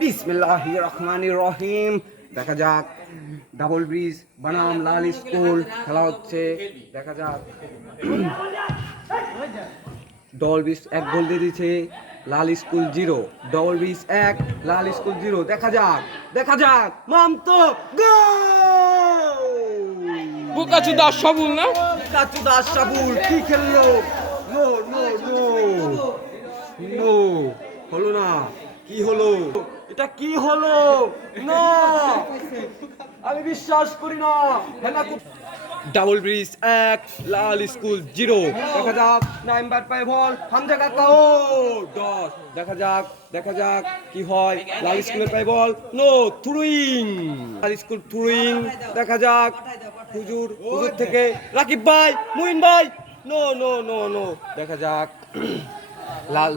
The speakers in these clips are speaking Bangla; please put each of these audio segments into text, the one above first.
বিসমিল্লাহির রহমানির রহিম। দেখা যাক ডাবল ব্রিজ বনাম লাল স্কুল খেলা হচ্ছে। দেখা যাক ডবল ব্রিজ 1 গোল দিয়ে দিচ্ছে, লাল স্কুল 0। ডবল ব্রিজ 1, লাল স্কুল 0। দেখা যাক মামতো গোল! বোকাচোদা সবুল না কাচুদা সাবুল কি খেললো? নো নো নো নো, হলো না। কি হলো এটা? কি হলো? না, আমি বিশ্বাস করি না। ডাবল ব্রিজ 1, লাল স্কুল 0। দেখা যাক নাইম্বার পায় বল, হামজা কাকা ও 10। দেখা যাক কি হয়। লাল স্কুলের পায় বল, নো থ্রুইং, লাল স্কুল থ্রুইং। দেখা যাক হুজুর থেকে রাকিব ভাই, মুইন ভাই, নো নো নো নো। দেখা যাক লাল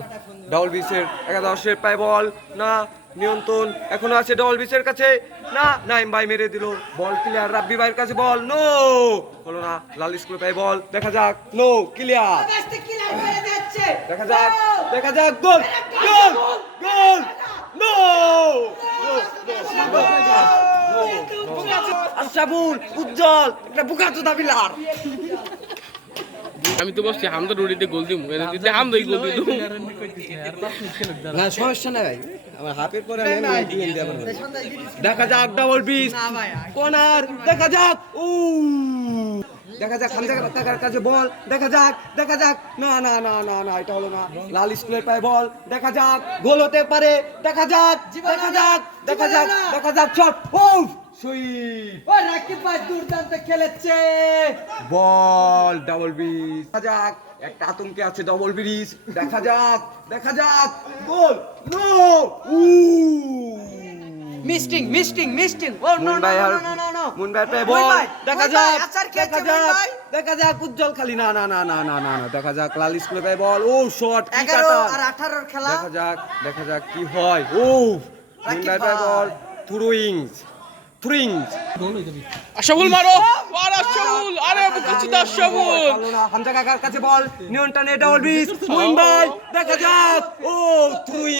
ডাবল ব্রিজের 11 পায় বল, না নিয়ন্ত্রণ এখনো আছে ডবল ব্রিজের কাছে, না নাইম ভাই মেরে দিল বল। ক্লিয়ার, রাব্বি ভাইয়ের কাছে বল, নো হলো না। লাল স্কুলে পায় বল, দেখা যাক নো ক্লিয়ার। দেখা যাক গোল গোল গোল, নো আশরাফুল উজ্জ্বল একটা বুকাচোদা বিলার। আমি তো বলছি হামদা রুটিতে গোল দিমু এদিকে হামদাই গোল দিমু না সমস্যা নাই ভাই, আমার হাফের পরে আমি দিয়ে দেব। দেখা যাক ডাবল ব্রিজ কর্নার, দেখা যাক ও, দেখা যাক হামজা কাকার কাছে বল, দেখা যাক না না না না না, এটা হলো না। লাল স্কুলের পায়ে বল, দেখা যাক গোল হতে পারে, দেখা যাক শট ও সুইট, ও রাকিব ভাই দুর্দান্ত খেলেছে। Ball double bridge. দেখা যাক একটা আতঙ্কে আছে ডবল ব্রিজ। দেখা যাক গোল, নো উ মিস্টিং ও নো নো নো নো মুনবাই পে বল, দেখা যাক উজ্জ্বল খালি, না না না না না না না। দেখা যাক লাল স্কুলে পে বল, ও শট কি 11 কাটা। আর 18 এর খেলা। দেখা যাক কি হয়। ও মুনবাই পে বল, থ্রুইংস সবুল মারো আর সবুল, আরে বোকাচোদা সবুল। হামজা কাকার কাছে বল, নিয়ন্ত্রণে ডাবল ব্রিজ, মুইন ভাই, দেখা যাক ও থ্রুইং।